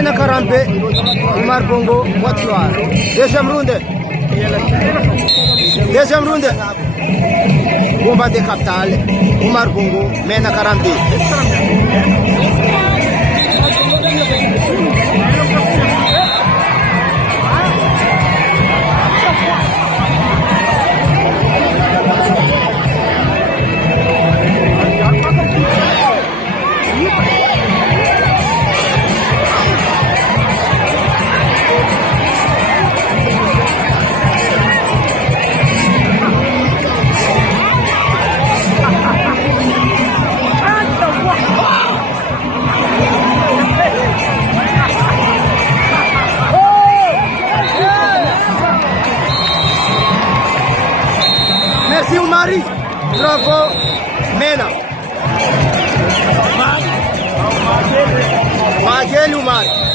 Mena Karambe, Omar Bongo, Watuar. Deuxième round. Deuxième round. Combat de capital, Omar Bongo, Mena Karambe. Merci Oumari, bravo Mena. Magel Oumar.